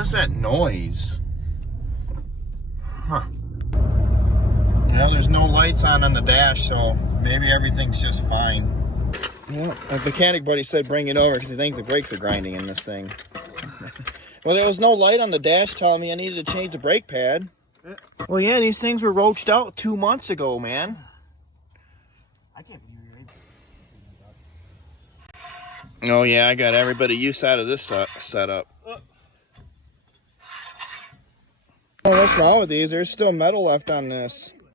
What is that noise? Huh. Well, there's no lights on the dash, so maybe everything's just fine. Well, my mechanic buddy said bring it over because he thinks the brakes are grinding in this thing. Well, there was no light on the dash telling me I needed to change the brake pad. Well, yeah, these things were roached out 2 months ago, man. I can't believe it. Oh, yeah, I got every bit of use out of this setup. Oh, what's wrong with these? There's still metal left on this.